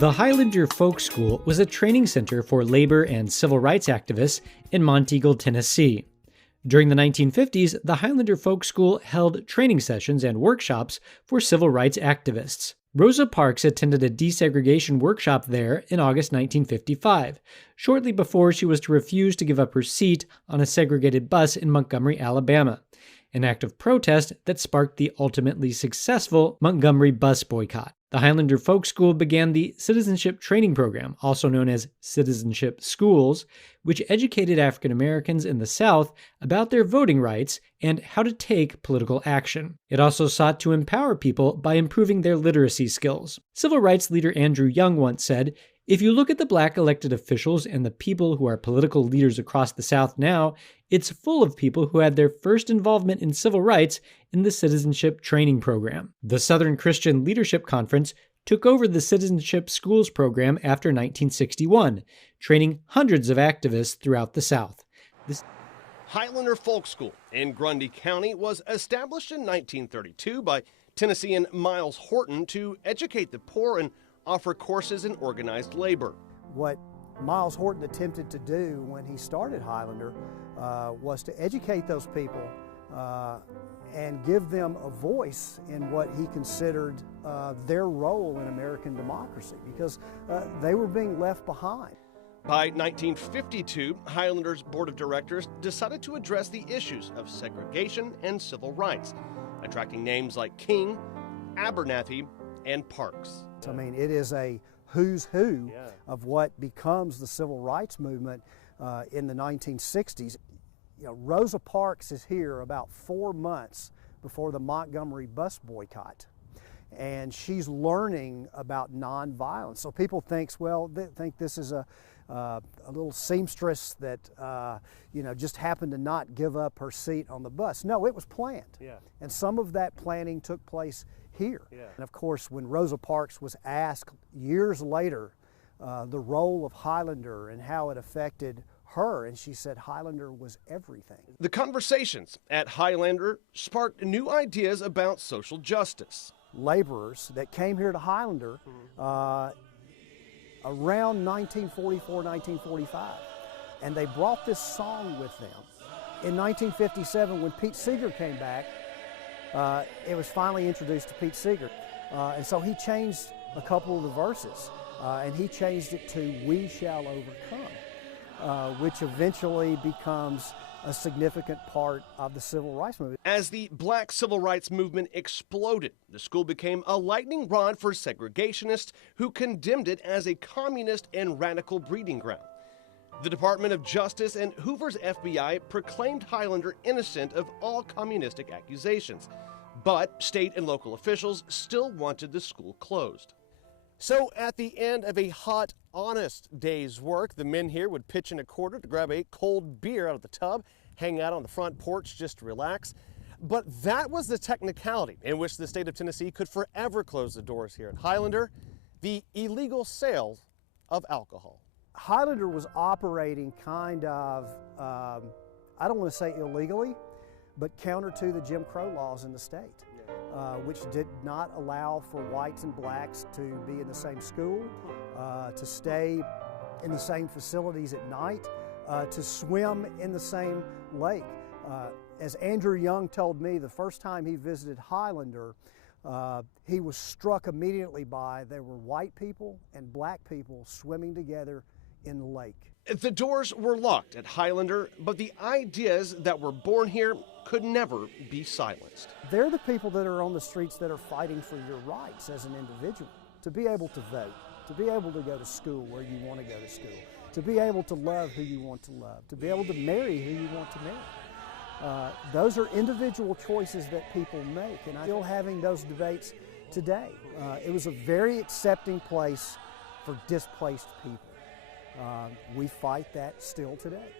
The Highlander Folk School was a training center for labor and civil rights activists in Monteagle, Tennessee. During the 1950s, the Highlander Folk School held training sessions and workshops for civil rights activists. Rosa Parks attended a desegregation workshop there in August 1955, shortly before she was to refuse to give up her seat on a segregated bus in Montgomery, Alabama, an act of protest that sparked the ultimately successful Montgomery bus boycott. The Highlander Folk School began the Citizenship Training Program, also known as Citizenship Schools, which educated African Americans in the South about their voting rights and how to take political action. It also sought to empower people by improving their literacy skills. Civil rights leader Andrew Young once said, "If you look at the black elected officials and the people who are political leaders across the South now, it's full of people who had their first involvement in civil rights in the Citizenship Training Program." The Southern Christian Leadership Conference took over the Citizenship Schools program after 1961, training hundreds of activists throughout the South. Highlander Folk School in Grundy County was established in 1932 by Tennessean Miles Horton to educate the poor and offer courses in organized labor. What Miles Horton attempted to do when he started Highlander was to educate those people and give them a voice in what he considered their role in American democracy, because they were being left behind. By 1952, Highlander's board of directors decided to address the issues of segregation and civil rights, attracting names like King, Abernathy, and Parks. I mean, it is a who's who of what becomes the civil rights movement in the 1960s. You know, Rosa Parks is here about 4 months before the Montgomery bus boycott, and she's learning about nonviolence. So people think this is a little seamstress that just happened to not give up her seat on the bus. No, it was planned, and some of that planning took place here. And of course, when Rosa Parks was asked years later the role of Highlander and how it affected her, and she said Highlander was everything. The conversations at Highlander sparked new ideas about social justice. Laborers that came here to Highlander around 1944, 1945, and they brought this song with them. In 1957, when Pete Seeger came back, it was finally introduced to Pete Seeger, and so he changed a couple of the verses, and he changed it to "We Shall Overcome," which eventually becomes a significant part of the civil rights movement. As the black civil rights movement exploded, the school became a lightning rod for segregationists who condemned it as a communist and radical breeding ground. The Department of Justice and Hoover's FBI proclaimed Highlander innocent of all communistic accusations, but state and local officials still wanted the school closed. So at the end of a hot, honest day's work, the men here would pitch in a quarter to grab a cold beer out of the tub, hang out on the front porch just to relax. But that was the technicality in which the state of Tennessee could forever close the doors here at Highlander: the illegal sale of alcohol. Highlander was operating kind of, I don't want to say illegally, but counter to the Jim Crow laws in the state, which did not allow for whites and blacks to be in the same school, to stay in the same facilities at night, to swim in the same lake. As Andrew Young told me, the first time he visited Highlander, he was struck immediately by there were white people and black people swimming together in the lake. The doors were locked at Highlander, but the ideas that were born here could never be silenced. They're the people that are on the streets that are fighting for your rights as an individual, to be able to vote, to be able to go to school where you want to go to school, to be able to love who you want to love, to be able to marry who you want to marry. Those are individual choices that people make, and I'm still having those debates today. It was a very accepting place for displaced people. We fight that still today.